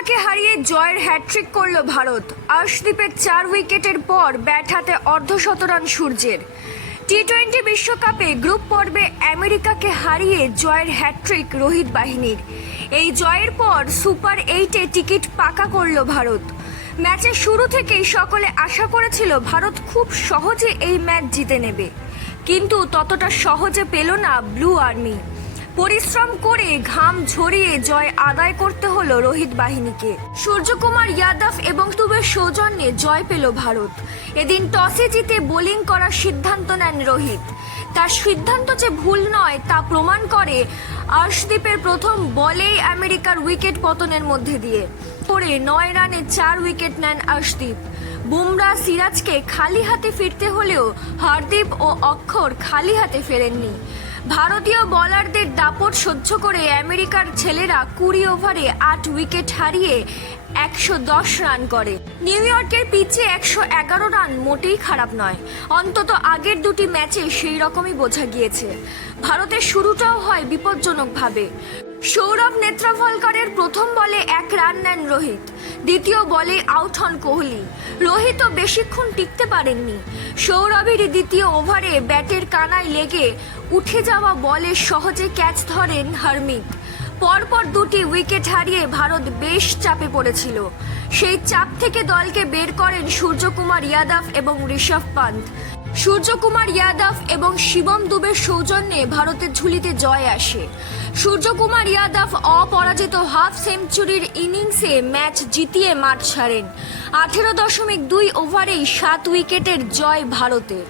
আমেরিকাকে হারিয়ে জয়ের হ্যাট্রিক করল ভারত। আর্শদীপের 4 উইকেটের পর ব্যাট হাতে অর্ধশতরান সূর্যের। টি-20 বিশ্বকাপে গ্রুপ পর্বে আমেরিকাকে হারিয়ে জয়ের হ্যাট্রিক রোহিত বাহিনীর। এই জয়ের পর সুপার 8-এ টিকিট পাকা করল ভারত। ম্যাচের শুরু থেকেই সকলে আশা করেছিল ভারত খুব সহজে এই ম্যাচ জিতে নেবে, কিন্তু ততটা সহজে পেল না ব্লু আর্মি। পরিশ্রম করে ঘাম ঝরিয়ে জয় আদায় করতে হলো রোহিত বাহিনীকে। সূর্যকুমার যাদব এবং তুবের সৌজন্যে জয় পেল ভারত। এদিন টসে জিতে বোলিং করার সিদ্ধান্ত নেন রোহিত। তার সিদ্ধান্ত যে ভুল নয় তা প্রমাণ করে আর্শদীপের প্রথম বলেই আমেরিকার উইকেট পতনের মধ্যে দিয়ে পরে 9 রানে 4 উইকেট নেন আর্শদীপ। বুমরা সিরাজকে খালি হাতে ফিরতে হলেও হার্দিক ও অক্ষর খালি হাতে ফেরেননি। ভারতীয় বোলারদের দাপট সহ্য করে আমেরিকার ছেলেরা 20 ওভারে 8 উইকেট হারিয়ে 110 রান করে। নিউ ইয়র্কের পিচে 111 রান মোটেই খারাপ নয়। অন্তত আগের দুটি ম্যাচে সেই রকমই বোঝা গিয়েছে। ভারতের শুরুটাও হয় বিপজ্জনকভাবে। সৌরভ নেত্রাভলকরের প্রথম বলে 1 রান নেন রোহিত। দ্বিতীয় বলে আউট হন কোহলি। রোহিতও বেশিক্ষণ টিকতে পারেননি। সৌরভের দ্বিতীয় ওভারে ব্যাটের কানায় লেগে উঠে যাওয়া বলে সহজে ক্যাচ ধরেন হার্মিদ। পরপর দুটি উইকেট হারিয়ে ভারত বেশ চাপে পড়েছিল। সেই চাপ থেকে দলকে বের করেন সূর্যকুমার যাদব এবং ঋষভ পান্ত। সূর্যকুমার যাদব এবং শিবম দুবের সৌজন্যে ভারতের ঝুলিতে জয় আসে। সূর্যকুমার যাদব অপরাজিত হাফ সেঞ্চুরির ইনিংসে ম্যাচ জিতিয়ে মাঠ ছাড়েন। 18.2 ওভারেই 7 উইকেটের জয় ভারতের।